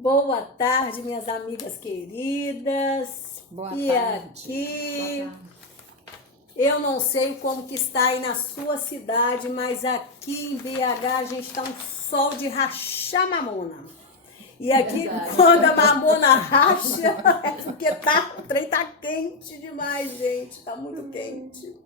Boa tarde, minhas amigas queridas. Boa E tarde. aqui, Boa tarde. eu não sei como que está aí na sua cidade, mas aqui em BH a gente está um sol de rachar mamona. E aqui, quando a mamona racha, é porque o trem tá quente demais, gente. Tá muito quente.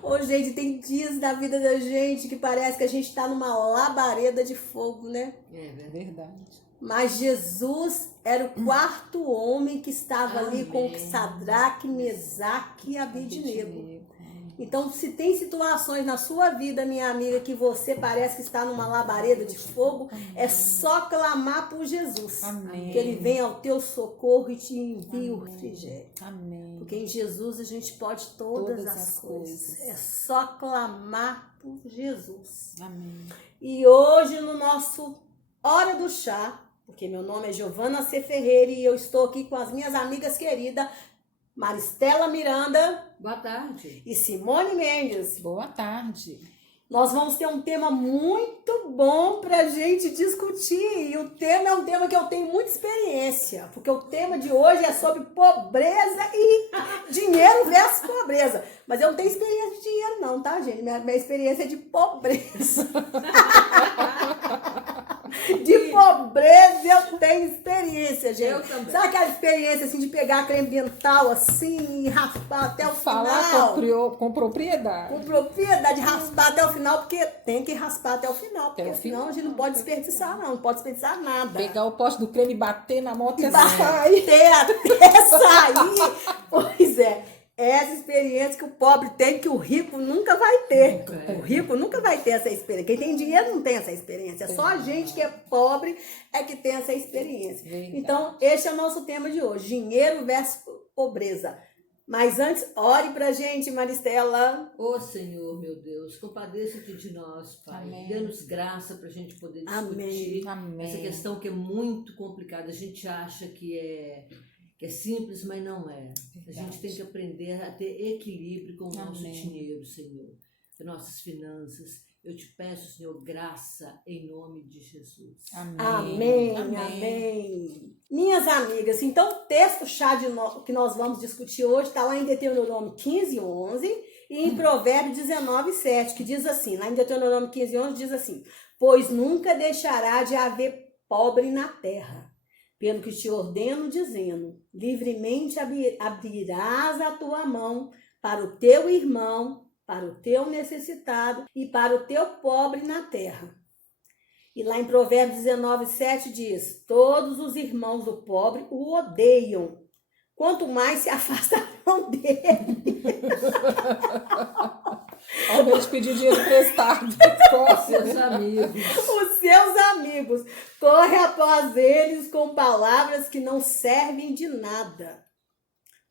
Ô, gente, tem dias da vida da gente que parece que a gente tá numa labareda de fogo, né? É verdade. Mas Jesus era o quarto homem que estava ali com Sadraque, Mesaque e Abednego. Então, se tem situações na sua vida, minha amiga, que você parece que está numa labareda de fogo, é só clamar por Jesus. Amém. Que Ele venha ao teu socorro e te envie o refrigério. Amém. Porque em Jesus a gente pode todas as coisas. É só clamar por Jesus. Amém. E hoje no nosso Hora do Chá, porque meu nome é Giovana C. Ferreira e eu estou aqui com as minhas amigas queridas, Maristela Miranda. Boa tarde. E Simone Mendes. Boa tarde. Nós vamos ter um tema muito bom pra gente discutir. E o tema é um tema que eu tenho muita experiência. Porque o tema de hoje é sobre pobreza e dinheiro versus pobreza. Mas eu não tenho experiência de dinheiro não, tá, gente? Minha experiência é de pobreza. De pobreza eu tenho experiência, gente. Eu também. Sabe aquela experiência assim de pegar creme dental assim e raspar até o Falar final? com propriedade. Com propriedade, raspar até o final, porque tem que raspar até o final, porque Até o senão final, a gente não pode desperdiçar, não pode desperdiçar nada. Pegar o pote do creme e bater na moto E bater até sair. Pois é. Essa experiência que o pobre tem, que o rico nunca vai ter. O rico nunca vai ter essa experiência. Quem tem dinheiro não tem essa experiência. Só a gente que é pobre é que tem essa experiência. Verdade. Então, esse é o nosso tema de hoje. Dinheiro versus pobreza. Mas antes, ore pra gente, Maristela. Ô Senhor, meu Deus, compadeça-te de nós, Pai. Amém. Dê-nos graça para a gente poder Amém. discutir Amém. essa questão que é muito complicada. A gente acha que é simples, mas não é. A gente tem que aprender a ter equilíbrio com o nosso Amém. dinheiro, Senhor. Com nossas finanças. Eu te peço, Senhor, graça em nome de Jesus. Amém, amém. Minhas amigas, então o texto chá que nós vamos discutir hoje está lá em Deuteronômio 15:11 e em Provérbios 19:7, que diz assim, lá em Deuteronômio 15:11 diz assim: pois nunca deixará de haver pobre na terra, pelo que te ordeno, dizendo, livremente abrirás a tua mão para o teu irmão, para o teu necessitado e para o teu pobre na terra. E lá em Provérbios 19:7 diz, todos os irmãos do pobre o odeiam, quanto mais se afastarão dele. Ao invés de pedir dinheiro emprestado. Seus amigos. Os seus amigos correm após eles com palavras que não servem de nada.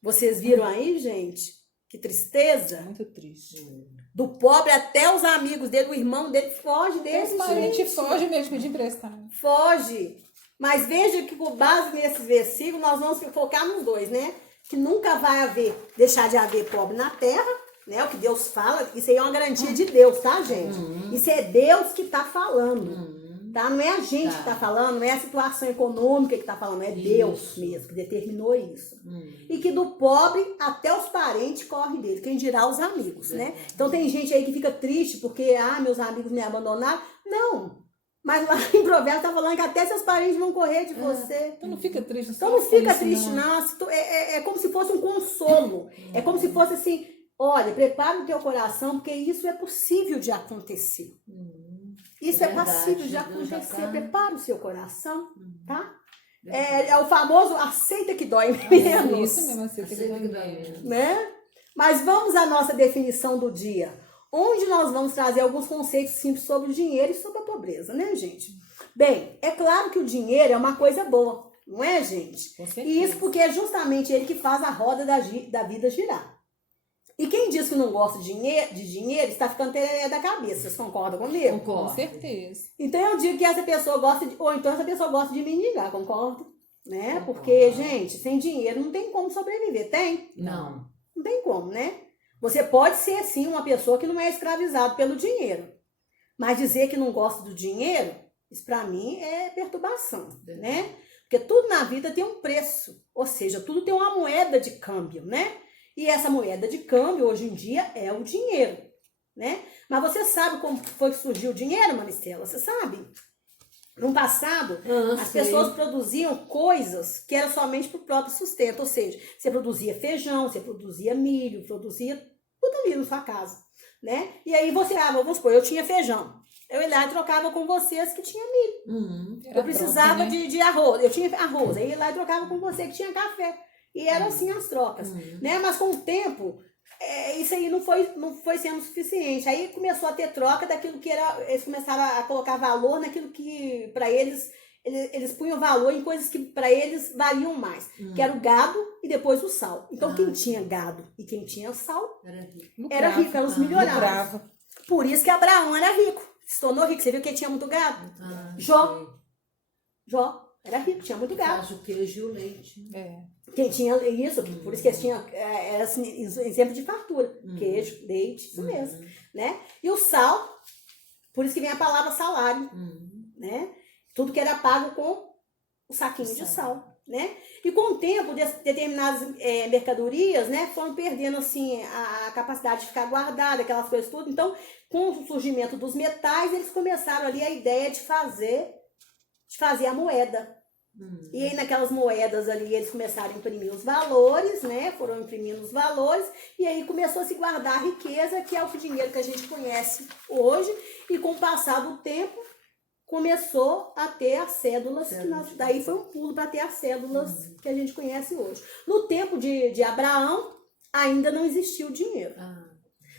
Vocês viram aí, gente? Que tristeza. Muito triste. Do pobre até os amigos dele, o irmão dele foge dele, Mas a gente gente. foge mesmo de pedir emprestado. Foge. Mas veja que com base nesse versículo nós vamos focar nos dois, né? Que nunca vai deixar de haver pobre na terra, né? O que Deus fala, isso aí é uma garantia de Deus, tá, gente? Isso é Deus que tá falando. Tá? Não é a gente que tá falando, não é a situação econômica que tá falando, é Deus mesmo que determinou isso. E que do pobre até os parentes correm dele, quem dirá os amigos, né? Então tem gente aí que fica triste porque, meus amigos me abandonaram. Não, mas lá em Provérbios tá falando que até seus parentes vão correr de você. Então não fica triste. Então não fica triste, não. É como se fosse um consolo. É como se fosse assim, olha, prepara o teu coração, porque isso é possível de acontecer. Isso é Verdade, passível de Deus já acontecer. tá. Prepara o seu coração, tá? É o famoso aceita que dói menos. Isso mesmo, assim, Aceita que dói menos. Né? Mas vamos à nossa definição do dia, onde nós vamos trazer alguns conceitos simples sobre o dinheiro e sobre a pobreza, né, gente? Bem, é claro que o dinheiro é uma coisa boa, não é, gente? Com certeza. E isso porque é justamente ele que faz a roda da vida girar. E quem diz que não gosta de dinheiro está ficando tereré da cabeça. Vocês concordam comigo? Com Concordo. certeza. Então eu digo que essa pessoa gosta ou então essa pessoa gosta de mendigar, concordo? Né? Concordo. Porque, gente, sem dinheiro não tem como sobreviver. Tem? Não. Não tem como, né? Você pode ser, sim, uma pessoa que não é escravizada pelo dinheiro. Mas dizer que não gosta do dinheiro Isso para mim é perturbação, né? Porque tudo na vida tem um preço, ou seja, tudo tem uma moeda de câmbio, né? E essa moeda de câmbio hoje em dia é o dinheiro, né? Mas você sabe como foi que surgiu o dinheiro, Maristela? Você sabe? No passado, as pessoas produziam coisas que eram somente para o próprio sustento, ou seja, você produzia feijão, você produzia milho, produzia tudo ali na sua casa, né? E aí você, vamos supor, eu tinha feijão. Eu ia lá e trocava com vocês que tinha milho. Eu precisava troca, né? de arroz, eu tinha arroz. Aí eu ia lá e trocava com você que tinha café. E era assim as trocas, né? Mas com o tempo, isso aí não foi sendo suficiente. Aí começou a ter troca daquilo que era... Eles começaram a colocar valor naquilo que para eles punham valor em coisas que para eles valiam mais. Que era o gado e depois o sal. Então quem tinha gado e quem tinha sal era rico, eram os milionários. Por isso que Abraão era rico. Se tornou rico. Você viu que ele tinha muito gado? Jó era rico, tinha muito gado. Faz o queijo e o leite. Quem tinha isso, por isso que eles tinham, era assim, exemplo de fartura. Queijo, leite, isso mesmo, né? E o sal, por isso que vem a palavra salário, né? Tudo que era pago com o saquinho de sal, né? E com o tempo, determinadas mercadorias, né, foram perdendo, assim, a capacidade de ficar guardada, aquelas coisas tudo. Então, com o surgimento dos metais, eles começaram ali a ideia de fazer a moeda. E aí naquelas moedas ali eles começaram a imprimir os valores, né? Foram imprimindo os valores e aí começou a se guardar a riqueza, que é o dinheiro que a gente conhece hoje. E com o passar do tempo começou a ter as cédulas, daí foi um pulo para ter as cédulas que a gente conhece hoje. No tempo de Abraão ainda não existia o dinheiro,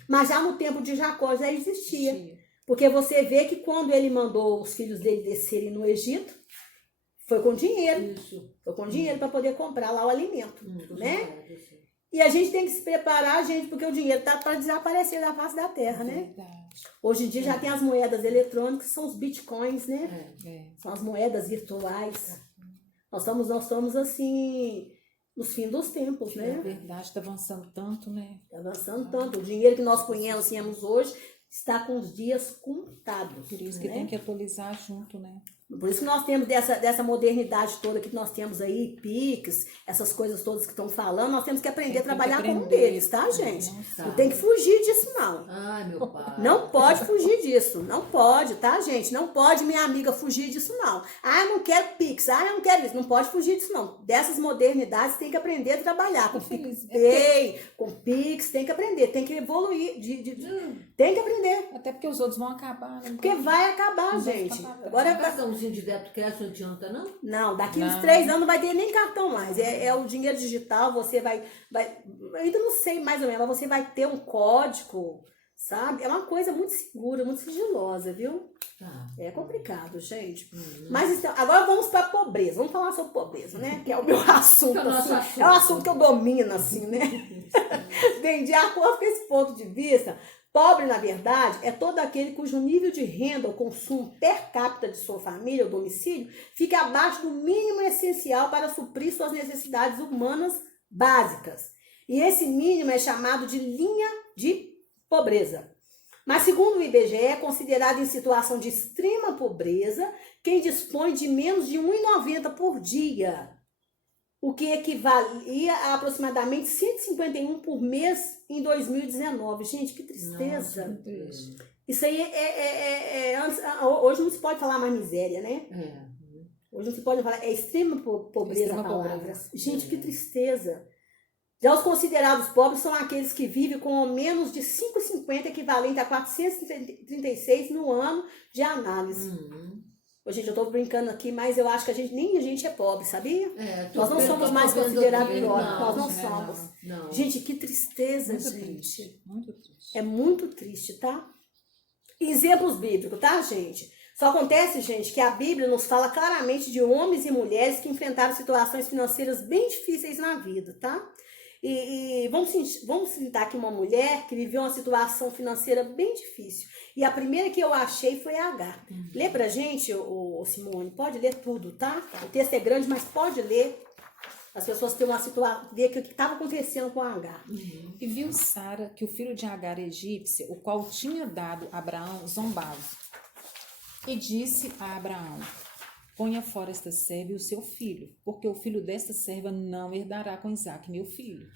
mas já no tempo de Jacó já existia. Porque você vê que quando ele mandou os filhos dele descerem no Egito, foi com dinheiro. Foi com dinheiro para poder comprar lá o alimento, né? E a gente tem que se preparar, gente, porque o dinheiro tá para desaparecer da face da terra, né? Hoje em dia já tem as moedas eletrônicas, são os bitcoins, né? São as moedas virtuais. Nós estamos assim, nos fins dos tempos, né? É verdade, tá avançando tanto, né? Tá avançando tanto. O dinheiro que nós conhecemos hoje está com os dias contados. Por isso que tem que atualizar junto, né? Por isso que nós temos dessa modernidade toda que nós temos aí, Pix, essas coisas todas que estão falando, nós temos que aprender a trabalhar com um deles, tá, gente? Não tem que fugir disso, não. Ai, meu pai. Não pode fugir disso. Não pode, tá, gente? Não pode, minha amiga, fugir disso, não. Ah, eu não quero Pix. Ah, eu não quero isso. Não pode fugir disso, não. Dessas modernidades tem que aprender a trabalhar. Com PicPay, com Pix, tem que aprender. Tem que evoluir. Tem que aprender. Até porque os outros vão acabar, né? Porque vai acabar, gente. Agora cartãozinho de débito cash não adianta, não? Não, daqui uns 3 anos não vai ter nem cartão mais. É o dinheiro digital, você vai. Eu ainda não sei mais ou menos, mas você vai ter um código, sabe? É uma coisa muito segura, muito sigilosa, viu? É complicado, gente. Mas então, agora vamos para a pobreza. Vamos falar sobre pobreza, né? Que é o meu assunto. É um assunto que eu domino, assim, né? Bem, de acordo com esse ponto de vista, pobre, na verdade, é todo aquele cujo nível de renda ou consumo per capita de sua família ou domicílio fica abaixo do mínimo essencial para suprir suas necessidades humanas básicas. E esse mínimo é chamado de linha de pobreza. Mas, segundo o IBGE, é considerado em situação de extrema pobreza quem dispõe de menos de R$ 1,90 por dia, o que equivalia a aproximadamente 151 por mês em 2019. Gente, que tristeza. Nossa, que triste. Isso aí hoje não se pode falar mais miséria, né? Hoje não se pode falar, é extrema pobreza a palavra. Gente, que tristeza. Já os considerados pobres são aqueles que vivem com menos de 5,50, equivalente a 436 no ano de análise. Gente, eu tô brincando aqui, mas eu acho que nem a gente é pobre, sabia? Nós não somos mais considerados pobres, nós não somos. Não. Gente, que tristeza, Muito gente. Triste, muito triste. É muito triste, tá? Exemplos bíblicos, tá, gente? Só acontece, gente, que a Bíblia nos fala claramente de homens e mulheres que enfrentaram situações financeiras bem difíceis na vida, tá? E vamos citar aqui uma mulher que viveu uma situação financeira bem difícil. E a primeira que eu achei foi a Agar. Lê pra gente, Simone, pode ler tudo, tá? O texto é grande, mas pode ler. As pessoas têm uma situação, ver o que estava acontecendo com a Agar. E viu Sara que o filho de Agar egípcia, o qual tinha dado a Abraão, zombava. E disse a Abraão: ponha fora esta serva e o seu filho, porque o filho desta serva não herdará com Isaque, meu filho.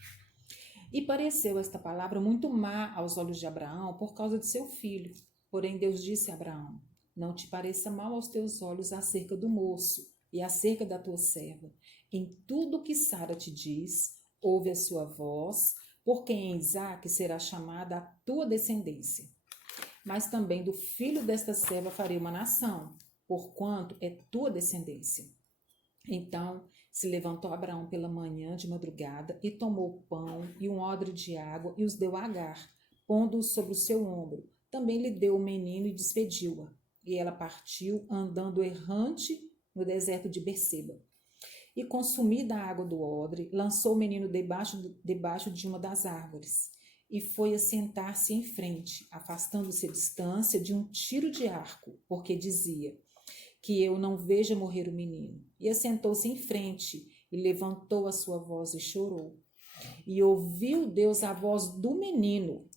E pareceu esta palavra muito má aos olhos de Abraão por causa de seu filho. Porém Deus disse a Abraão: não te pareça mal aos teus olhos acerca do moço e acerca da tua serva. Em tudo que Sara te diz, ouve a sua voz, porque em Isaque será chamada a tua descendência. Mas também do filho desta serva farei uma nação, porquanto é tua descendência. Então se levantou Abraão pela manhã de madrugada e tomou pão e um odre de água e os deu a Agar, pondo-os sobre o seu ombro. Também lhe deu o menino e despediu-a. E ela partiu, andando errante no deserto de Berseba. E consumida a água do odre, lançou o menino debaixo de uma das árvores. E foi assentar-se em frente, afastando-se a distância de um tiro de arco, porque dizia: que eu não veja morrer o menino. E assentou-se em frente, e levantou a sua voz e chorou. E ouviu Deus a voz do menino,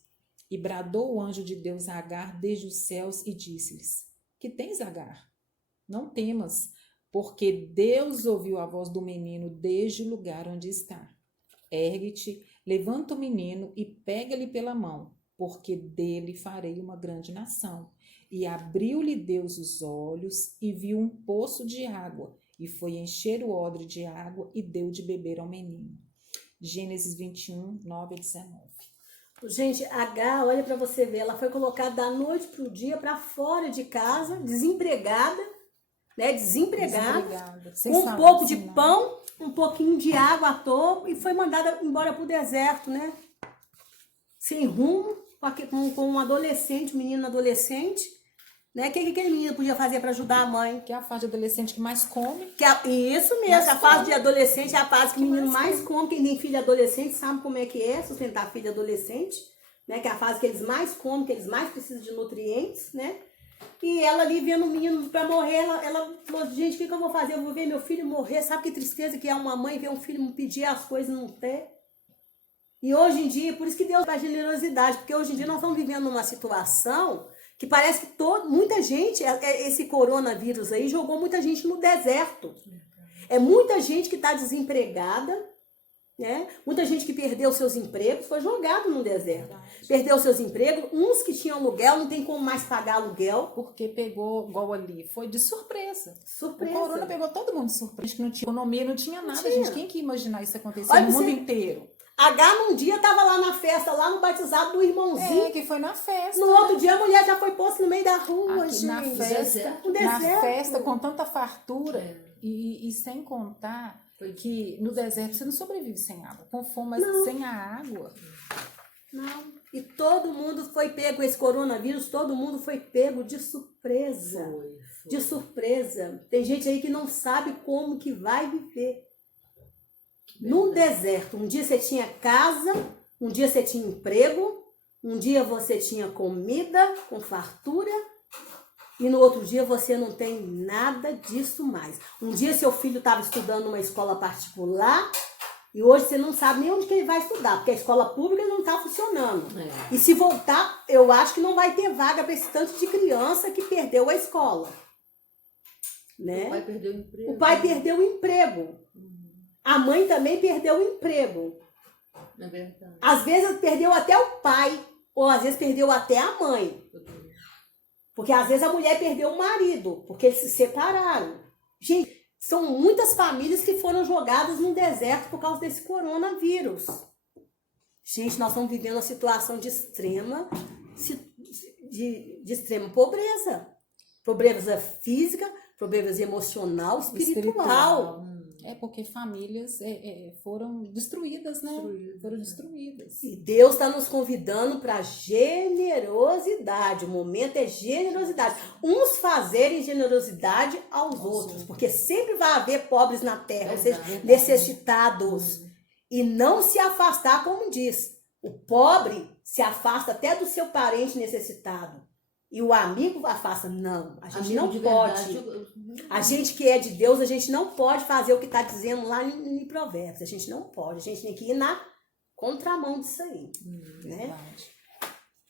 e bradou o anjo de Deus a Agar desde os céus, e disse-lhes: que tens, Agar? Não temas, porque Deus ouviu a voz do menino desde o lugar onde está. Ergue-te, levanta o menino e pega-lhe pela mão, porque dele farei uma grande nação. E abriu-lhe Deus os olhos e viu um poço de água, e foi encher o odre de água e deu de beber ao menino. Gênesis 21, 9 a 19. Gente, Agar, olha para você ver, ela foi colocada da noite para o dia para fora de casa, desempregada, né? Desempregada, Sem com um salário, pouco de sem nada. pão, um pouquinho de água à toa, e foi mandada embora para o deserto, né? Sem rumo, com um adolescente, um menino adolescente, né? O que aquele menino podia fazer para ajudar a mãe? Que é a fase de adolescente que mais come. Isso mesmo, Mais a fase come. de adolescente é a fase que o menino mais mais come. Quem tem filho adolescente sabe como é que é sustentar filho adolescente, né? Que é a fase que eles mais comem, que eles mais precisam de nutrientes, né? E ela ali vendo o menino para morrer, ela falou: gente, o que eu vou fazer? Eu vou ver meu filho morrer. Sabe que tristeza que é uma mãe ver um filho pedir as coisas e não ter? E hoje em dia, por isso que Deus dá generosidade, porque hoje em dia nós estamos vivendo numa situação que parece que muita gente, esse coronavírus aí, jogou muita gente no deserto. É muita gente que está desempregada, né? Muita gente que perdeu seus empregos, foi jogado no deserto. Verdade. Perdeu seus empregos, uns que tinham aluguel, não tem como mais pagar aluguel. Porque pegou, igual ali, foi de surpresa. Surpresa. O corona pegou todo mundo de surpresa. Que não tinha economia, não tinha nada, tinha. gente. Quem que ia imaginar isso acontecer Olha no pra mundo você- inteiro? H num dia estava lá na festa, lá no batizado do irmãozinho. É, que foi na festa. No outro dia a mulher já foi posta no meio da rua, Aqui, gente. na festa, No na deserto. festa, com tanta fartura. É. E sem contar Foi que no deserto você não sobrevive sem água. Com fome, mas sem a água. Não. E todo mundo foi pego, esse coronavírus, todo mundo foi pego de surpresa. Foi. De surpresa. Tem gente aí que não sabe como que vai viver. No deserto, um dia você tinha casa, um dia você tinha emprego, um dia você tinha comida com fartura e no outro dia você não tem nada disso mais. Um dia seu filho estava estudando numa escola particular e hoje você não sabe nem onde que ele vai estudar, porque a escola pública não está funcionando. É. E se voltar, eu acho que não vai ter vaga para esse tanto de criança que perdeu a escola. Né? O pai perdeu o emprego. O pai perdeu o emprego. A mãe também perdeu o emprego. É verdade. Às vezes perdeu até o pai, ou às vezes perdeu até a mãe. Porque às vezes a mulher perdeu o marido, porque eles se separaram. Gente, são muitas famílias que foram jogadas no deserto por causa desse coronavírus. Gente, nós estamos vivendo uma situação de extrema pobreza. Pobreza física, pobreza emocional, espiritual. É porque famílias foram destruídas, né? Foram destruídas. E Deus está nos convidando para generosidade. O momento é generosidade. Uns fazerem generosidade aos outros. Porque sempre vai haver pobres na terra, ou seja, necessitados. E não se afastar, como diz. O pobre se afasta até do seu parente necessitado. E o amigo afasta. Não, a gente não pode. A gente que é de Deus, a gente não pode fazer o que está dizendo lá em Provérbios. A gente não pode. A gente tem que ir na contramão disso aí. Né? Verdade.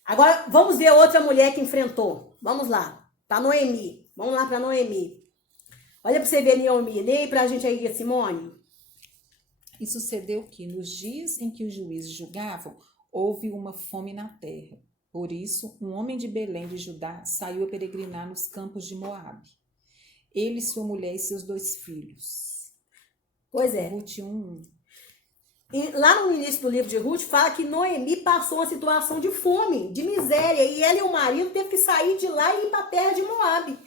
Agora, vamos ver outra mulher que enfrentou. Vamos lá. Para Noemi. Vamos lá para Noemi. Olha para você ver, Noemi. Leia para a gente aí, Simone. E sucedeu que, nos dias em que os juízes julgavam, houve uma fome na terra. Por isso, um homem de Belém de Judá saiu a peregrinar nos campos de Moabe. Ele, sua mulher e seus 2 filhos. Pois é. Ruth 1. E lá no início do livro de Ruth, fala que Noemi passou uma situação de fome, de miséria. E ela e o marido teve que sair de lá e ir para a terra de Moabe.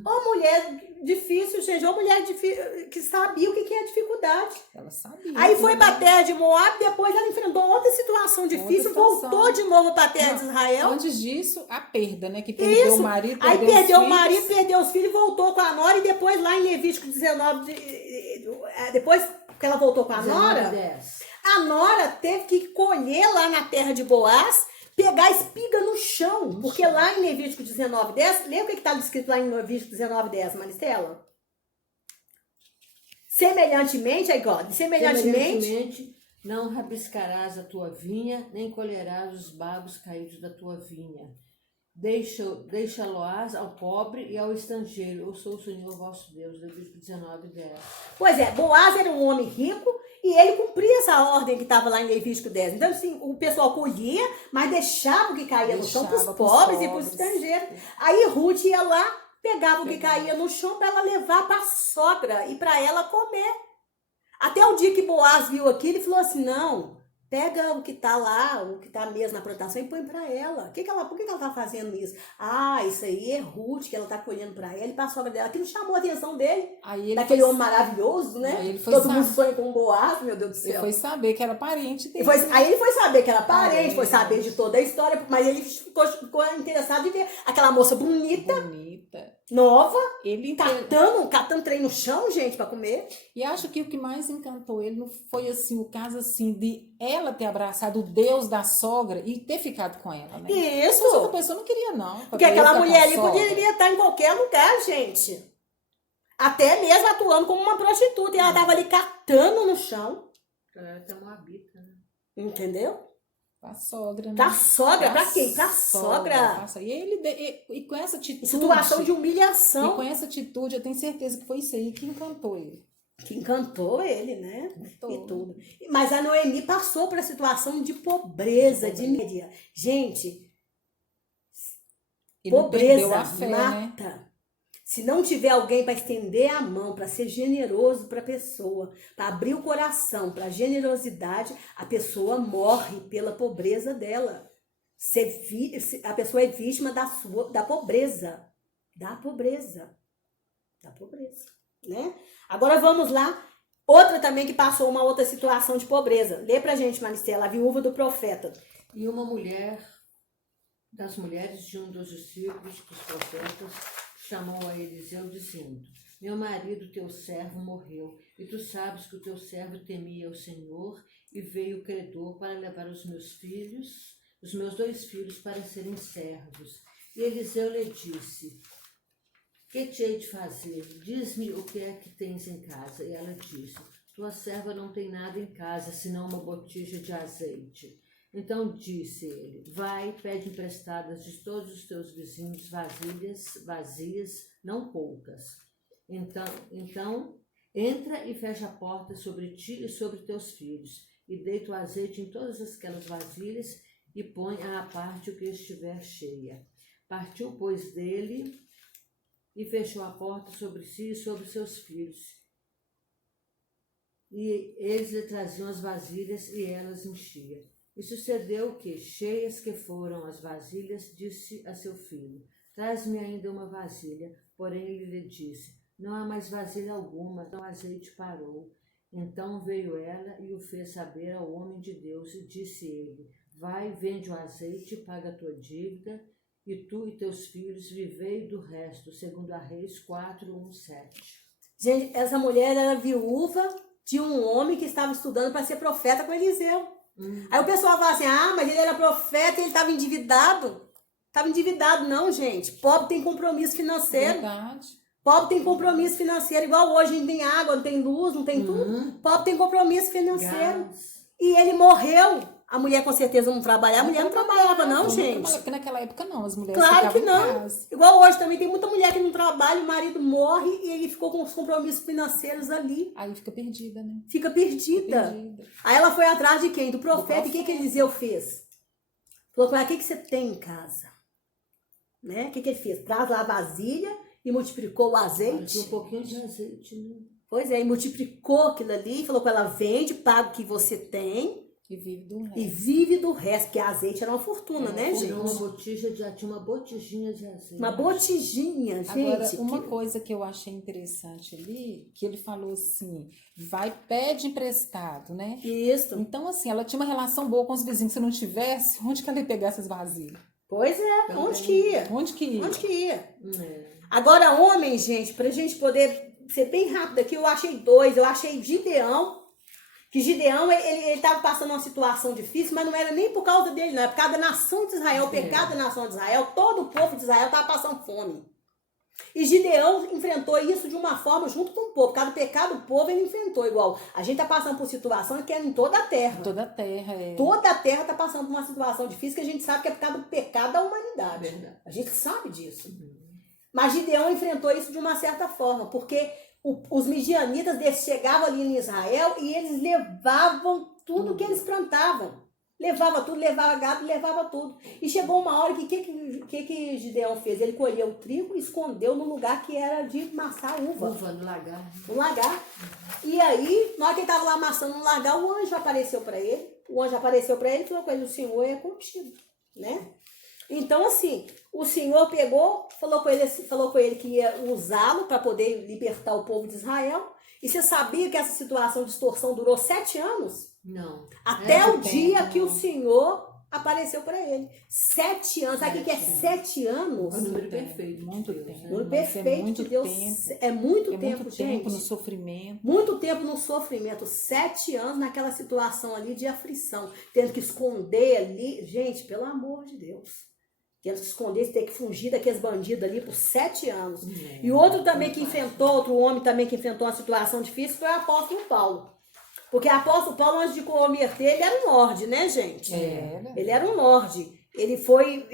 Uma mulher difícil, gente. Uma mulher que sabia o que é dificuldade. Ela sabia. Aí foi para a terra de Moabe, depois ela enfrentou outra situação difícil, voltou de novo para a terra de Israel. Antes disso, a perda, né? Que perdeu o marido, aí perdeu o marido, perdeu os filhos, voltou com a nora, e depois lá em Levítico 19, depois que ela voltou com a nora, a nora teve que colher lá na terra de Boaz, pegar espiga no chão, porque lá em Levítico 19:10, lembra o que está escrito lá em Levítico 19:10, Maristela? Semelhantemente, aí, God, semelhantemente, não rabiscarás a tua vinha, nem colherás os bagos caídos da tua vinha. Deixa-lo-ás ao pobre e ao estrangeiro. Eu sou o Senhor vosso Deus. Levítico 19:10. Pois é, Boaz era um homem rico e ele cumpria essa ordem que estava lá em Levítico 10. Então, assim, o pessoal colhia, mas deixava o que caía no chão para os pobres e para os estrangeiros. Aí Ruth ia lá, pegava o que caía no chão para ela levar para a sogra e para ela comer. Até o dia que Boaz viu aquilo, ele falou assim, não, pega o que tá lá, o que tá mesmo na plantação e põe para ela. Por que ela tá fazendo isso? Ah, isso aí é Ruth, que ela tá colhendo para ela e para a sogra dela. Aquilo chamou a atenção dele, daquele homem maravilhoso, né? Todo mundo sonha com Boaz, meu Deus do céu. Ele foi saber que era parente dele. Aí ele foi saber que era parente, foi saber de toda a história, mas ele ficou interessado em ver aquela moça bonita. Nova, ele catando trem no chão, gente, para comer. E acho que o que mais encantou ele não foi assim, o caso assim de ela ter abraçado o Deus da sogra e ter ficado com ela, né? Isso. Essa outra pessoa não queria, não. Porque aquela mulher ali poderia estar em qualquer lugar, gente. Até mesmo atuando como uma prostituta. E ela estava ali catando no chão. Ela era até moabita, né? Entendeu? Pra sogra, né? Pra sogra, pra quem? Pra sogra. E com essa atitude... Situação de humilhação. E com essa atitude, eu tenho certeza que foi isso aí que encantou ele. Que encantou ele, né? Encantou. E tudo. Mas a Noemi passou por a situação de pobreza, de mídia. Gente, ele pobreza a fé, mata. Né? Se não tiver alguém para estender a mão, para ser generoso para a pessoa, para abrir o coração para a generosidade, a pessoa morre pela pobreza dela. A pessoa é vítima da pobreza. Da pobreza. Da pobreza. Né? Agora vamos lá. Outra também que passou uma outra situação de pobreza. Lê pra gente, Maristela, a viúva do profeta. E uma mulher, das mulheres de um dos discípulos dos profetas, chamou a Eliseu dizendo, meu marido, teu servo, morreu, e tu sabes que o teu servo temia o Senhor, e veio o credor para levar os meus 2 filhos, para serem servos. E Eliseu lhe disse, que te hei de fazer? Diz-me o que é que tens em casa. E ela disse, tua serva não tem nada em casa, senão uma botija de azeite. Então disse ele, vai, pede emprestadas de todos os teus vizinhos vasilhas vazias, não poucas. Então entra e fecha a porta sobre ti e sobre teus filhos, e deita o azeite em todas aquelas vasilhas, e põe à parte o que estiver cheia. Partiu, pois, dele, e fechou a porta sobre si e sobre seus filhos. E eles lhe traziam as vasilhas, e elas enchia. E sucedeu que, cheias que foram as vasilhas, disse a seu filho, traz-me ainda uma vasilha. Porém ele lhe disse, não há mais vasilha alguma, então o azeite parou. Então veio ela e o fez saber ao homem de Deus, e disse ele, vai, vende o azeite, paga a tua dívida, e tu e teus filhos vivei do resto, segundo a Reis 4:1-7. Gente, essa mulher era viúva de um homem que estava estudando para ser profeta com Eliseu. Aí o pessoal fala assim, mas ele era profeta e ele estava endividado. Estava endividado não, gente. Pobre tem compromisso financeiro. Verdade. Pobre tem compromisso financeiro. Igual hoje não tem água, não tem luz, não tem tudo. Pobre tem compromisso financeiro. E ele morreu. A mulher com certeza não trabalhava. A mulher não trabalhava não, gente. Porque naquela época não, as mulheres Claro que ficavam em não. casa. Igual hoje também tem muita mulher que não trabalha, o marido morre e ele ficou com os compromissos financeiros ali. Aí fica perdida, né? Fica perdida. Aí ela foi atrás de quem? Do profeta. E o que Eliseu fez? Falou com ela, o que você tem em casa? Né? O que ele fez? Traz lá a vasilha e multiplicou o azeite. Um pouquinho de azeite, né? Pois é, e multiplicou aquilo ali, falou com ela, vende, paga o que você tem E vive do resto. e vive do resto, porque azeite era uma fortuna, né, gente? Tinha uma botijinha de azeite. Uma botijinha, gente. Agora, uma coisa que eu achei interessante ali, que ele falou assim, vai, pede emprestado, né? Isso. Então, assim, ela tinha uma relação boa com os vizinhos. Se não tivesse, onde que ela ia pegar essas vasilhas? Pois é, Também. onde que ia? Onde que ia? Onde que ia? É. Agora, homem, gente, pra gente poder ser bem rápido aqui, eu achei dois. Eu achei Gideão, que Gideão, ele estava passando uma situação difícil, mas não era nem por causa dele, não. É por causa da nação de Israel, o pecado da nação de Israel. Todo o povo de Israel estava passando fome. E Gideão enfrentou isso de uma forma junto com o povo. Por causa do pecado do povo, ele enfrentou igual. A gente está passando por situação que é em toda a terra. Toda a terra, é. Toda a terra está passando por uma situação difícil que a gente sabe que é por causa do pecado da humanidade. Verdade. A gente sabe disso. Mas Gideão enfrentou isso de uma certa forma, porque os midianitas chegavam ali em Israel e eles levavam tudo que eles plantavam. Levava tudo, levava gado, levava tudo. E chegou uma hora que que Gideão fez? Ele colheu o trigo e escondeu no lugar que era de amassar uva. Uva no lagar. No lagar. E aí, na hora que ele estava lá amassando no lagar, o anjo apareceu para ele. O anjo apareceu para ele e falou com ele, o Senhor é contigo, né? Então, assim, o Senhor pegou, falou com ele que ia usá-lo para poder libertar o povo de Israel. E você sabia que essa situação de extorsão durou 7 anos? Não. Até o tempo, dia que o não. Senhor apareceu para ele. 7 anos. Sabe o que é 7 anos? É um número Muito tempo, perfeito. muito de Deus, tempo. né? Número Mas é perfeito muito de Deus. tempo. É muito É tempo, muito gente. tempo no sofrimento. Muito tempo no sofrimento, 7 anos naquela situação ali de aflição, tendo que esconder ali, gente, pelo amor de Deus. Tendo que esconder, ter que fugir daqueles bandidos ali por 7 anos. E outro também que enfrentou, outro homem também que enfrentou uma situação difícil foi o apóstolo Paulo. Porque o apóstolo Paulo, antes de converter, ele era um lorde, né, gente? Era. Ele era um lorde. Ele foi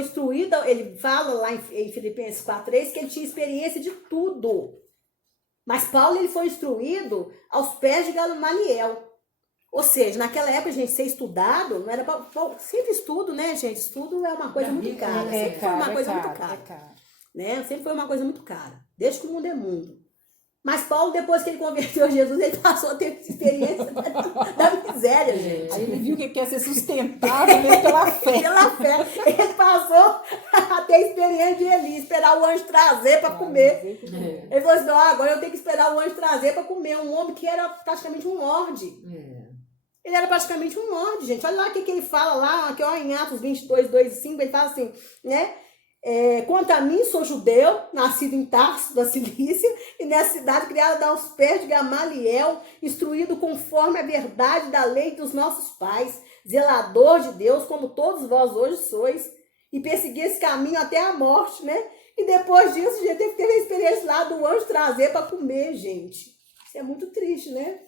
instruído, ele fala lá em Filipenses 4:3 que ele tinha experiência de tudo. Mas Paulo ele foi instruído aos pés de Gamaliel. Ou seja, naquela época, gente, ser estudado, não era sempre estudo, né, gente? Estudo é uma coisa muito cara. Sempre foi uma coisa muito cara. É caro. Né? Sempre foi uma coisa muito cara. Desde que o mundo é mundo. Mas Paulo, depois que ele converteu a Jesus, ele passou a ter experiência da miséria, gente. Aí ele viu que quer ser sustentável né, pela fé. Pela fé. Ele passou a ter experiência de Eli, esperar o anjo trazer para comer. Ele falou assim, não, agora eu tenho que esperar o anjo trazer para comer. Um homem que era praticamente um lorde. Ele era praticamente um lorde, gente. Olha lá o que ele fala lá, aqui, ó, em Atos 22, 2 e 5, ele fala assim, né? Quanto a mim, sou judeu, nascido em Tarso, da Cilícia, e nessa cidade criada aos pés de Gamaliel, instruído conforme a verdade da lei dos nossos pais, zelador de Deus, como todos vós hoje sois, e persegui esse caminho até a morte, né? E depois disso, a gente teve a experiência lá do anjo trazer para comer, gente. Isso é muito triste, né?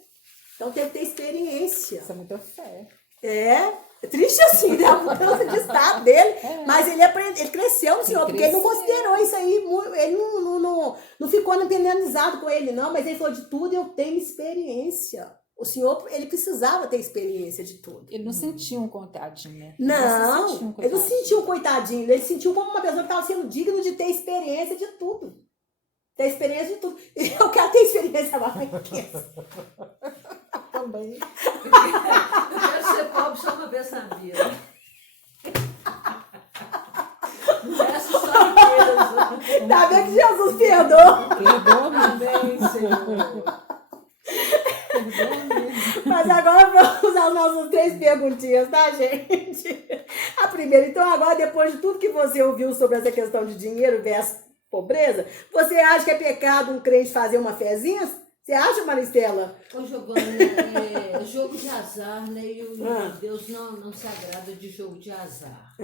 Então teve que ter experiência. Isso é muita fé. É triste assim, né? A mudança de estado dele. Mas ele cresceu no Senhor, porque ele não considerou isso aí, ele não ficou penalizado com ele, não, mas ele falou de tudo, eu tenho experiência. O Senhor, ele precisava ter experiência de tudo. Ele não sentiu um coitadinho, né? Não, ele não sentiu um coitadinho, ele sentiu como uma pessoa que estava sendo digno de ter experiência de tudo. Ter experiência de tudo. Eu quero ter experiência mais que essa. Também. Eu quero ser pobre só uma vez na vida. Essa só riqueza. Ainda bem que Jesus perdoa. Perdoa Amém, Senhor. Mas agora vamos às nossas 3 perguntinhas, tá, gente? A primeira, então agora, depois de tudo que você ouviu sobre essa questão de dinheiro versus pobreza, você acha que é pecado um crente fazer uma fezinha? Você acha, Maristela? Ô, Giovana, é jogo de azar, né? E Deus não se agrada de jogo de azar.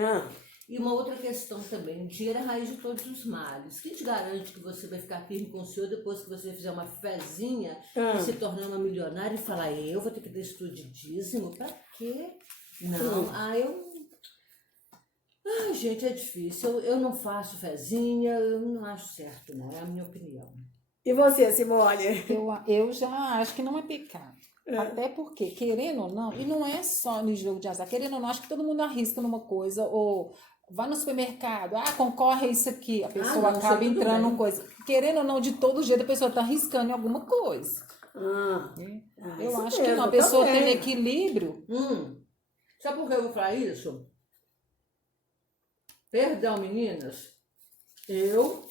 E uma outra questão também, o dinheiro é a raiz de todos os males. Quem te garante que você vai ficar firme com o Senhor depois que você fizer uma fezinha e se tornar uma milionária e falar, eu vou ter que dar estudo de dízimo? Pra quê? Não, Ai, gente, é difícil. Eu não faço fezinha, eu não acho certo, não. É a minha opinião. E você, Simone? Eu já acho que não é pecado. Até porque, querendo ou não, e não é só no jogo de azar, querendo ou não, acho que todo mundo arrisca numa coisa, ou vai no supermercado, concorre a isso aqui, a pessoa não, acaba isso tudo entrando bem. numa coisa. Querendo ou não, de todo jeito a pessoa está arriscando em alguma coisa. Eu isso acho que mesmo, não, a eu pessoa também. tem equilíbrio. Sabe por que eu vou falar isso? Perdão, meninas. Eu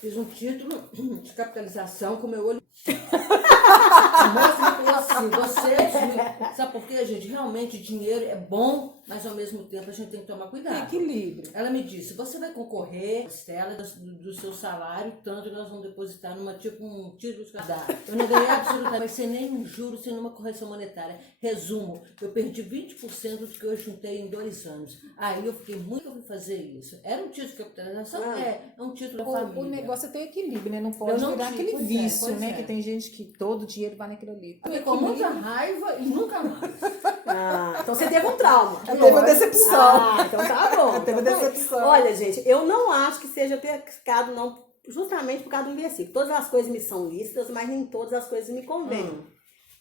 fiz um título de capitalização com meu olho. A moça me falou assim, sabe por quê, gente? Realmente dinheiro é bom, mas ao mesmo tempo a gente tem que tomar Tem cuidado. equilíbrio. Ela me disse, você vai concorrer, Estela, do seu salário, tanto nós vamos depositar numa tipo um título de cadastro. Eu não ganhei absolutamente, vai ser nem um juro, sem nenhuma correção monetária. Resumo, eu perdi 20% do que eu juntei em 2 anos. Aí eu fiquei muito, eu fui fazer isso. Era um título de capitalização? É um título da família. O negócio é ter equilíbrio, né? Não pode não virar tive, aquele pois é, vício, pois né? é. Que tem gente que todo o dinheiro vai naquilo ali. Fiquei com muita raiva e nunca mais. Então você teve um trauma. Teve uma decepção. Então tá bom. Teve decepção. Olha, gente, eu não acho que seja pecado, não, justamente por causa do versículo. Todas as coisas me são lícitas, mas nem todas as coisas me convêm.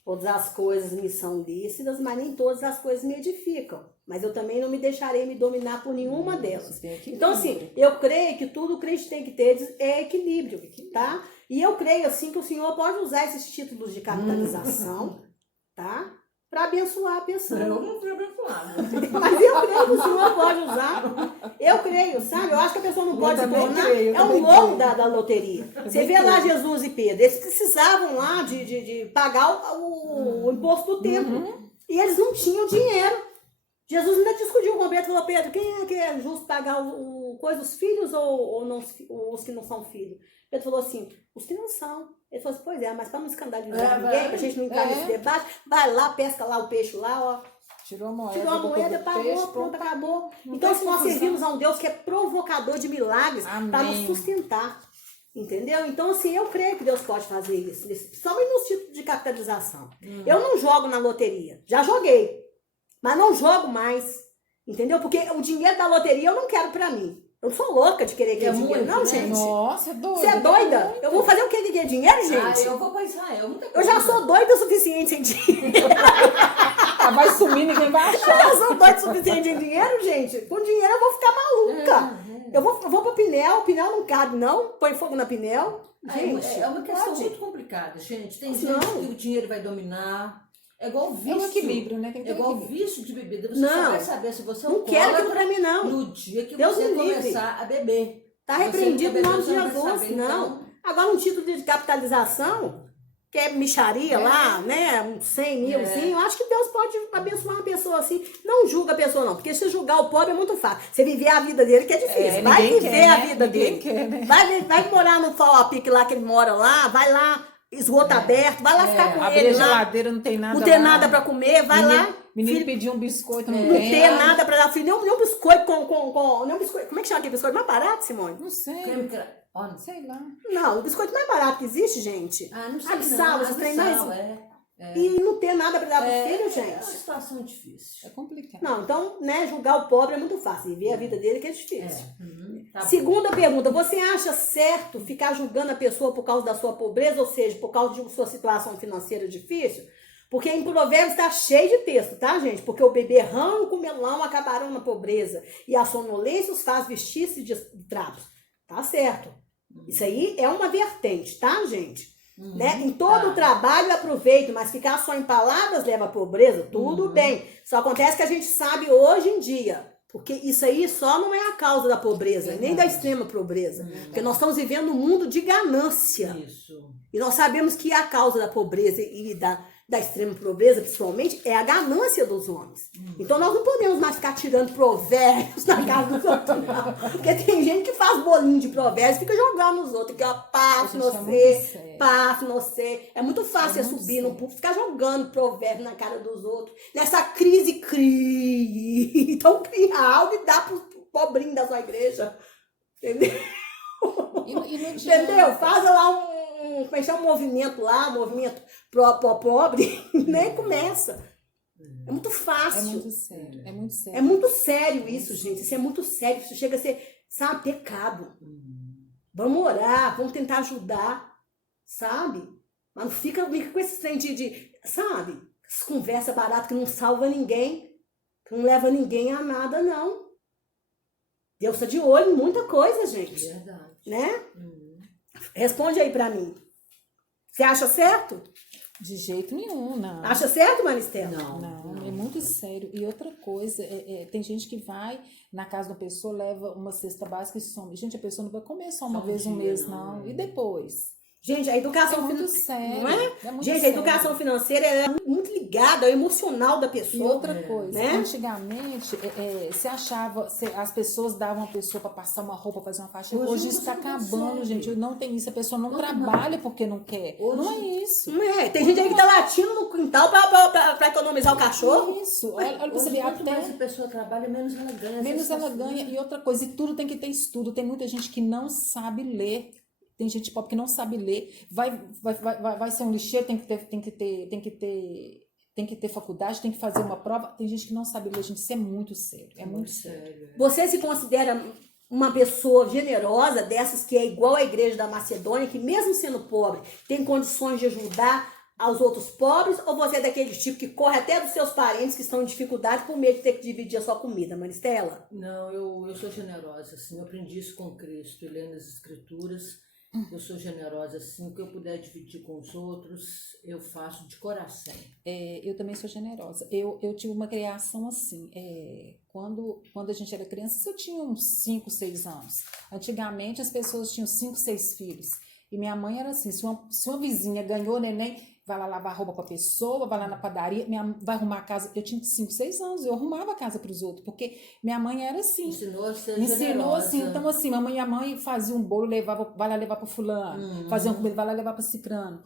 Todas as coisas me são lícitas, mas nem todas as coisas me edificam. Mas eu também não me deixarei me dominar por nenhuma delas. Então, assim, eu creio que tudo o crente tem que ter é equilíbrio, tá? E eu creio, assim, que o Senhor pode usar esses títulos de capitalização, tá? Para abençoar a pessoa. Eu não fui abençoada. Mas eu creio que o Senhor pode usar. Eu creio, sabe? Eu acho que a pessoa não pode se tornar. É um louco da loteria. Você vê lá Jesus e Pedro. Eles precisavam lá de pagar o imposto do templo. E eles não tinham dinheiro. Jesus ainda discutiu com Pedro e falou, Pedro, quem é que é justo pagar o coisa dos filhos ou não, os que não são filhos? Pedro falou assim, os que não são. Ele falou assim, pois é, mas para não escandalizar ninguém, pra gente não entrar nesse debate, vai lá, pesca lá o peixe lá, ó. Tirou a moeda, Tirou a moeda, pagou, pronto, acabou. Então, se nós servimos a um Deus que é provocador de milagres para nos sustentar. Entendeu? Então, assim, eu creio que Deus pode fazer isso. Principalmente nos títulos de capitalização. Eu não jogo na loteria. Já joguei. Mas não jogo mais. Entendeu? Porque o dinheiro da loteria eu não quero para mim. Eu sou louca de querer aquele dinheiro. Não, gente. Nossa, é doida. Você é doida? Eu vou fazer o que com aquele dinheiro, gente? Eu vou para Israel. Eu já sou doida o suficiente sem dinheiro. Vai sumir, ninguém vai achar. Eu já sou doida o suficiente sem dinheiro, gente. Com dinheiro eu vou ficar maluca. Eu vou pra Pinel. Pinel não cabe, não. Põe fogo na Pinel. Gente, é uma questão muito complicada, gente. Tem gente que o dinheiro vai dominar. É igual vício. É um equilíbrio, né? Tem que ter igual equilíbrio. vício de bebida. Você só vai saber se você é não quero aquilo pra mim, não. no dia que Deus você me livre. começar a beber. Tá repreendido em nome de Você não vai Jesus. saber, Não. então. Agora, um título de capitalização, que é micharia lá, né? Uns 100 mil, assim. Eu acho que Deus pode abençoar uma pessoa assim. Não julga a pessoa, não. Porque se julgar o pobre é muito fácil. Você viver a vida dele que é difícil. Vai viver quer, a né? vida Ninguém dele. quer, né? Vai morar no Fauapique lá que ele mora lá. Vai lá, esgoto aberto. Vai lá ficar com Abrir ele a lá. geladeira, não tem nada Não tem lá. nada pra comer. Vai lá. Menino pediu um biscoito, não Não tem. ter nada pra dar filho. Nem um biscoito com... Nem um biscoito. Como é que chama aquele biscoito? Mais barato, Simone? Não sei. Olha, Sei lá. Não, o biscoito mais barato que existe, gente. não sei Abissal, não. esses trem Abissal, mais... E não ter nada pra dar pro filho, É uma gente. situação difícil. É complicado. Não, então, né, julgar o pobre é muito fácil. Viver a vida dele que é difícil. Tá bom. Segunda pergunta, você acha certo ficar julgando a pessoa por causa da sua pobreza, ou seja, por causa de sua situação financeira difícil? Porque em Provérbios está cheio de texto, tá, gente? Porque o beberrão e o comelão acabarão na pobreza, e a sonolência os faz vestir-se de trapos. Tá certo. Isso aí é uma vertente, tá, gente? Né? Em todo o trabalho aproveito, mas ficar só em palavras leva à pobreza, tudo bem. Só acontece que a gente sabe hoje em dia, porque isso aí só não é a causa da pobreza, nem da extrema pobreza. Porque nós estamos vivendo um mundo de ganância. Isso. E nós sabemos que a causa da pobreza e da extrema pobreza, principalmente, é a ganância dos homens. Então nós não podemos mais ficar tirando provérbios na casa dos outros, não. Porque tem gente que faz bolinho de provérbios e fica jogando nos outros. Que ó, paf, não sei, paf, não sei. É muito fácil subir no púlpito, ficar jogando provérbio na cara dos outros. Nessa crise. Então cria algo e dá pobrinho da sua igreja. Entendeu? E não Entendeu? adianta. Faz lá como é que chama, um movimento lá, movimento pobre, nem começa. É muito É fácil. muito sério, é muito sério. É muito sério isso, gente. Isso é muito sério. Isso chega a ser, sabe, pecado. Vamos orar, vamos tentar ajudar, sabe? Mas não fica com esse trem sabe? Essa conversa barata que não salva ninguém, que não leva ninguém a nada, não. Deus está de olho em muita coisa, gente. Verdade. Né? Responde aí pra mim. Você acha certo? De jeito nenhum, não. Acha certo, Maristela? Não, é muito sério. E outra coisa, tem gente que vai na casa da pessoa, leva uma cesta básica e some. Gente, a pessoa não vai comer só uma Só um vez no dia, mês, não. não. E depois? Gente, a É educação muito financeira, sério. não é? É muito Gente, a sério. educação financeira é muito ligada ao emocional da E pessoa. outra coisa, né? antigamente, se achava, as pessoas davam a pessoa para passar uma roupa, fazer uma faxina. Hoje Hoje não isso está consegue. acabando, gente. Não tem isso. A pessoa não Não, trabalha porque não quer. Hoje- Não é isso. Não é? Tem gente aí que tá latindo no quintal pra economizar o cachorro. Isso. Olha pra você Hoje, ver, quanto mais até a pessoa trabalha, menos ela ganha. menos Essa ela situação. ganha. E outra coisa, e tudo tem que ter estudo. Tem muita gente que não sabe ler. Tem gente pobre que não sabe ler. Vai ser um lixeiro, tem que ter faculdade, tem que fazer uma prova. Tem gente que não sabe ler, gente. Isso é muito sério. É muito sério. Sério. Você se considera uma pessoa generosa, dessas que é igual à igreja da Macedônia, que mesmo sendo pobre, tem condições de ajudar aos outros pobres? Ou você é daquele tipo que corre até dos seus parentes que estão em dificuldade por medo de ter que dividir a sua comida, Maristela? Não, eu sou generosa, assim, eu aprendi isso com Cristo, e lendo as Escrituras. Eu sou generosa, assim, o que eu puder dividir com os outros, eu faço de coração. Eu também sou generosa. Eu tive uma criação assim. Quando a gente era criança, eu tinha uns 5, 6 anos. Antigamente, as pessoas tinham 5, 6 filhos. E minha mãe era assim, se uma vizinha ganhou neném, vai lá lavar roupa para a pessoa, vai lá na padaria, vai arrumar a casa. Eu tinha 5, 6 anos, eu arrumava a casa para os outros, porque minha mãe era assim. Ensinou a ser Me ensinou generosa. assim, então assim, minha mãe fazia um bolo, vai lá levar para fulano, fazia uma comida, vai lá levar para cicrano.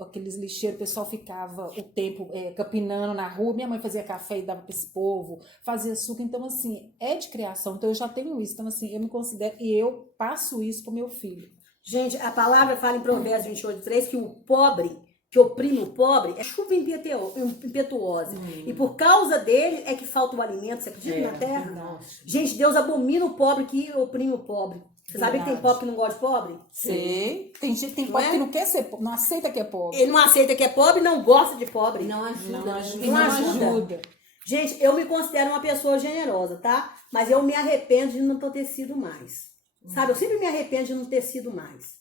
Aqueles lixeiros, o pessoal ficava o tempo capinando na rua, minha mãe fazia café e dava para esse povo, fazia açúcar, então assim, é de criação, então eu já tenho isso, então assim, eu me considero, e eu passo isso pro meu filho. Gente, a palavra fala em Provérbios 28:3 que o pobre, que oprime o pobre, é chuva impetuosa. E por causa dele é que falta o alimento, você acredita na terra? Nossa. Gente, Deus abomina o pobre que oprime o pobre. Você sabia que tem pobre que não gosta de pobre? Sei. Tem gente, tem Não pobre é? que não quer ser pobre, não aceita que é pobre. Ele não aceita que é pobre, não gosta de pobre. Não ajuda. Não né? ajuda. Não ajuda. Gente, eu me considero uma pessoa generosa, tá? Mas eu me arrependo de não ter sido mais. Sabe? Eu sempre me arrependo de não ter sido mais.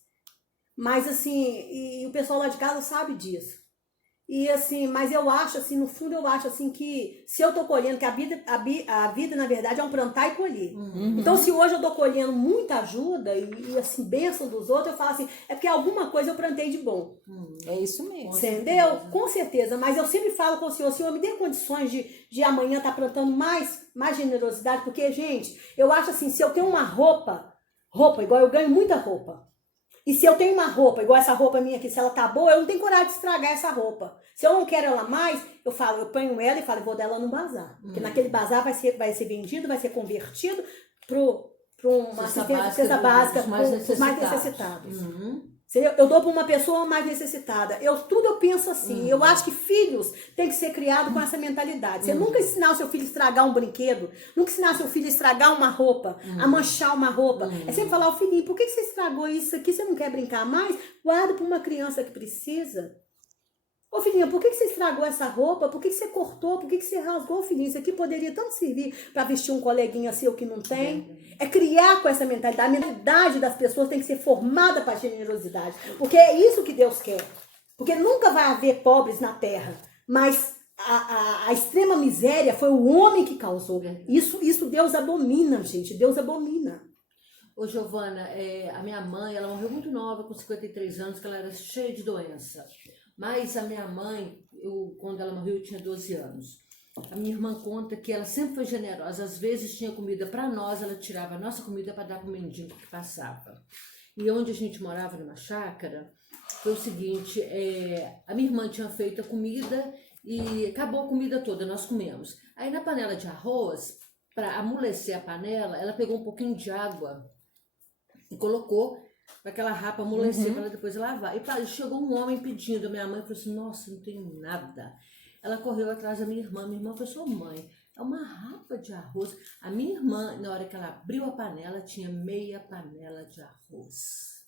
Mas assim, e o pessoal lá de casa sabe disso. E assim, mas eu acho assim, no fundo eu acho assim que se eu tô colhendo, que a vida na verdade é um plantar e colher. Então se hoje eu tô colhendo muita ajuda e assim, bênção dos outros, eu falo assim, é porque alguma coisa eu plantei de bom. É isso mesmo. Entendeu? Com certeza, mas eu sempre falo com o Senhor, me dê condições de amanhã estar plantando mais generosidade, porque, gente, eu acho assim, se eu tenho uma roupa igual eu ganho muita roupa, e se eu tenho uma roupa, igual essa roupa minha aqui, se ela tá boa, eu não tenho coragem de estragar essa roupa. Se eu não quero ela mais, eu ponho ela e falo, eu vou dar ela no bazar. Porque naquele bazar vai ser vendido, vai ser convertido para uma cesta básica dos mais pros mais necessitados. necessitados. Eu dou para uma pessoa mais necessitada. Tudo eu penso assim. Eu acho que filhos têm que ser criados com essa mentalidade. Você nunca ensinar o seu filho a estragar um brinquedo, nunca ensinar o seu filho a estragar uma roupa, a manchar uma roupa. É sempre falar, ô filhinho, por que você estragou isso aqui? Você não quer brincar mais? Guarda para uma criança que precisa. Ô filhinha, por que você estragou essa roupa? Por que você cortou? Por que você rasgou, filhinho? Isso aqui poderia tanto servir para vestir um coleguinha seu que não tem. É criar com essa mentalidade. A mentalidade das pessoas tem que ser formada para a generosidade. Porque é isso que Deus quer. Porque nunca vai haver pobres na terra. Mas a extrema miséria foi o homem que causou. Isso Deus abomina, gente. Deus abomina. Ô, Giovana, a minha mãe, ela morreu muito nova, com 53 anos, que ela era cheia de doença. Mas a minha mãe, quando ela morreu, eu tinha 12 anos. A minha irmã conta que ela sempre foi generosa. Às vezes tinha comida para nós, ela tirava a nossa comida para dar para o mendigo que passava. E onde a gente morava, numa chácara, foi o seguinte, a minha irmã tinha feito a comida e acabou a comida toda, nós comemos. Aí na panela de arroz, para amolecer a panela, ela pegou um pouquinho de água e colocou para aquela rapa amolecer, para ela depois lavar. E chegou um homem pedindo, a minha mãe falou assim, nossa, não tenho nada. Ela correu atrás da minha irmã falou, sua mãe, é uma rapa de arroz. A minha irmã, na hora que ela abriu a panela, tinha meia panela de arroz.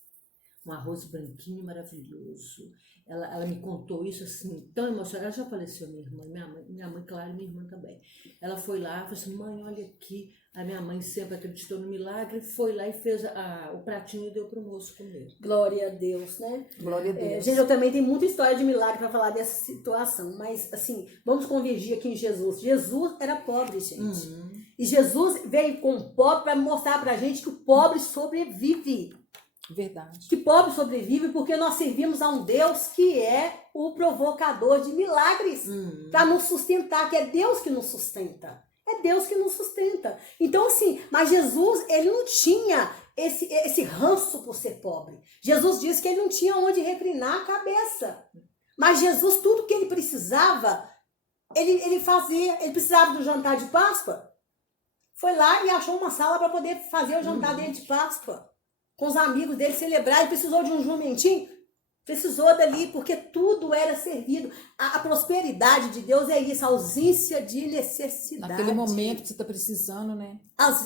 Um arroz branquinho maravilhoso. Ela me contou isso assim, tão emocionada. Ela já faleceu, minha mãe, claro, minha irmã também. Ela foi lá, falou assim, mãe, olha aqui. A minha mãe sempre acreditou no milagre, foi lá e fez o pratinho e deu para o moço comer. Glória a Deus, né? Glória a Deus. Gente, eu também tenho muita história de milagre para falar dessa situação, mas assim, vamos convergir aqui em Jesus. Jesus era pobre, gente. E Jesus veio com o pobre para mostrar para a gente que o pobre sobrevive. Verdade. Que pobre sobrevive porque nós servimos a um Deus que é o provocador de milagres para nos sustentar, que é Deus que nos sustenta. É Deus que nos sustenta. Então, assim, mas Jesus, ele não tinha esse ranço por ser pobre. Jesus disse que ele não tinha onde reclinar a cabeça. Mas Jesus, tudo que ele precisava, ele fazia. Ele precisava do jantar de Páscoa. Foi lá e achou uma sala para poder fazer o jantar dele de Páscoa. Com os amigos dele celebrar. Ele precisou de um jumentinho. Precisou dali, porque tudo era servido. A prosperidade de Deus é isso, a ausência de necessidade. Naquele momento que você está precisando, né?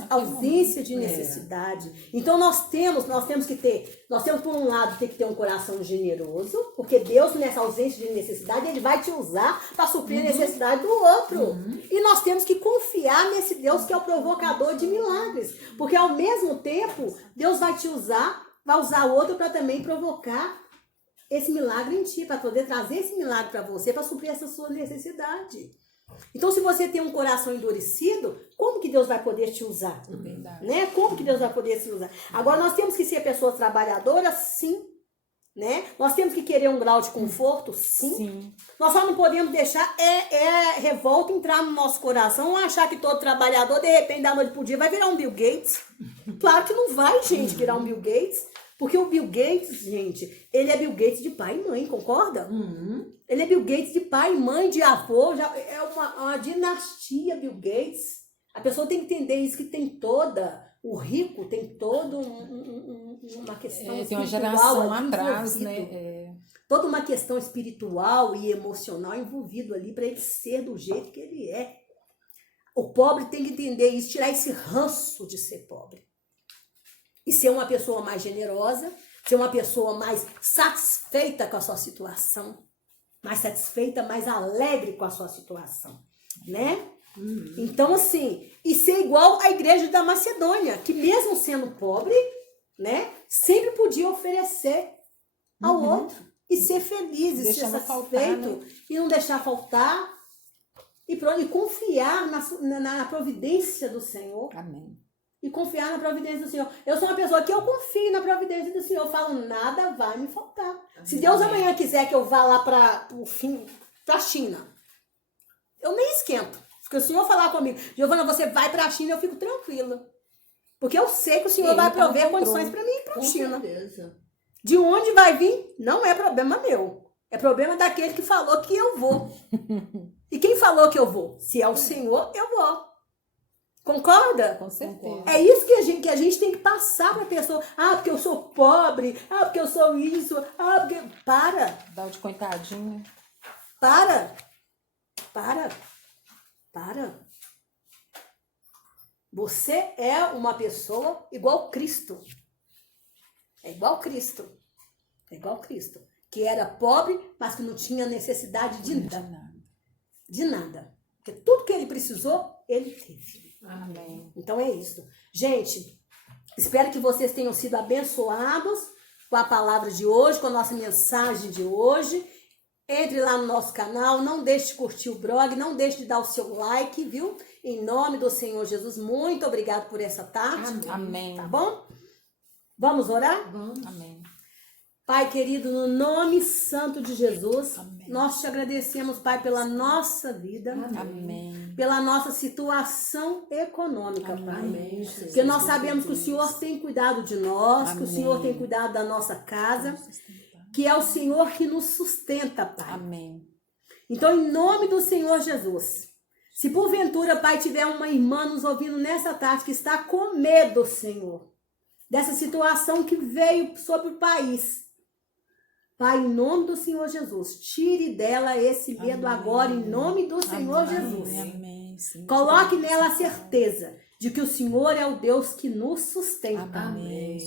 Ausência de necessidade. Então nós temos por um lado, ter que ter um coração generoso, porque Deus, nessa ausência de necessidade, ele vai te usar para suprir a necessidade do outro. E nós temos que confiar nesse Deus que é o provocador de milagres. Porque ao mesmo tempo, Deus vai usar o outro para também provocar esse milagre em ti, para poder trazer esse milagre para você, para suprir essa sua necessidade. Então, se você tem um coração endurecido, como que Deus vai poder te usar? Verdade. Né? Como que Deus vai poder te usar? Agora, nós temos que ser pessoas trabalhadoras, sim. Né? Nós temos que querer um grau de conforto, sim. Nós só não podemos deixar revolta entrar no nosso coração, achar que todo trabalhador, de repente, da noite pro dia, vai virar um Bill Gates. Claro que não vai, gente, virar um Bill Gates. Porque o Bill Gates, gente, ele é Bill Gates de pai e mãe, concorda? Ele é Bill Gates de pai e mãe, de avô, já é uma dinastia Bill Gates. A pessoa tem que entender isso, que o rico tem toda uma questão espiritual. Tem uma geração atrás, né? Toda uma questão espiritual e emocional envolvido ali para ele ser do jeito que ele é. O pobre tem que entender isso, tirar esse ranço de ser pobre. E ser uma pessoa mais generosa, ser uma pessoa mais satisfeita com a sua situação, mais satisfeita, mais alegre com a sua situação, né? Então, assim, e ser igual à igreja da Macedônia, que mesmo sendo pobre, né, sempre podia oferecer ao outro e ser feliz, e ser satisfeito, faltar, né? E não deixar faltar, e confiar na providência do Senhor. Amém. E confiar na providência do Senhor. Eu sou uma pessoa que eu confio na providência do Senhor. Eu falo, nada vai me faltar. Se Deus amanhã quiser que eu vá lá para a China, eu nem esquento. Se o Senhor falar comigo, Giovana, você vai para a China, eu fico tranquila. Porque eu sei que o Senhor vai prover condições para mim ir para a China. Certeza. De onde vai vir, não é problema meu. É problema daquele que falou que eu vou. E quem falou que eu vou? Se é o Senhor, eu vou. Concorda? Com certeza. É isso que a gente tem que passar para a pessoa. Ah, porque eu sou pobre. Ah, porque eu sou isso. Ah, porque... Para. Dá de coitadinha. Para. Você é uma pessoa igual Cristo. É igual Cristo. Que era pobre, mas que não tinha necessidade de nada. De nada. Porque tudo que ele precisou, ele teve. Amém. Então é isso. Gente, espero que vocês tenham sido abençoados com a palavra de hoje, com a nossa mensagem de hoje. Entre lá no nosso canal, não deixe de curtir o blog, não deixe de dar o seu like, viu? Em nome do Senhor Jesus, muito obrigado por essa tarde. Amém. Tá bom? Vamos orar? Vamos. Amém. Pai querido, no nome santo de Jesus, Amém. nós te agradecemos, Pai, pela nossa vida. Amém. Pela nossa situação econômica, Pai. Amém. Porque nós sabemos que o Senhor tem cuidado de nós, que o Senhor tem cuidado da nossa casa, que é o Senhor que nos sustenta, Pai. Amém. Então, em nome do Senhor Jesus, Se porventura, Pai, tiver uma irmã nos ouvindo nessa tarde que está com medo, Senhor, dessa situação que veio sobre o país, Pai, em nome do Senhor Jesus, tire dela esse medo agora, em nome do Senhor Jesus. Amém. Sim. Coloque nela a certeza de que o Senhor é o Deus que nos sustenta. Amém.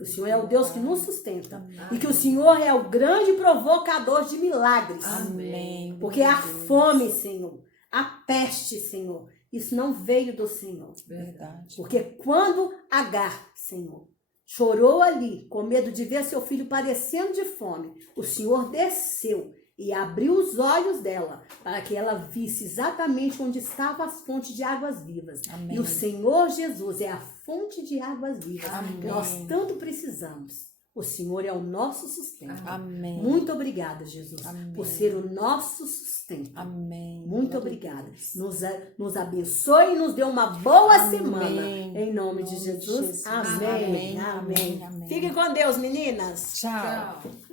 O Senhor é o Deus que nos sustenta. E que o Senhor é o grande provocador de milagres. Amém. Porque a fome, Senhor, a peste, Senhor, isso não veio do Senhor. Verdade. Porque quando Agar, Senhor, chorou ali, com medo de ver seu filho padecendo de fome, o Senhor desceu e abriu os olhos dela para que ela visse exatamente onde estavam as fontes de águas vivas. Amém. E o Senhor Jesus é a fonte de águas vivas Amém. que nós tanto precisamos. O Senhor é o nosso sustento. Amém. Muito obrigada, Jesus, Amém. por ser o nosso sustento. Amém. Muito obrigada. Nos abençoe e nos dê uma boa Amém. semana. Em nome de Jesus. Amém. Amém. Amém. Amém. Fiquem com Deus, meninas. Tchau. Tchau.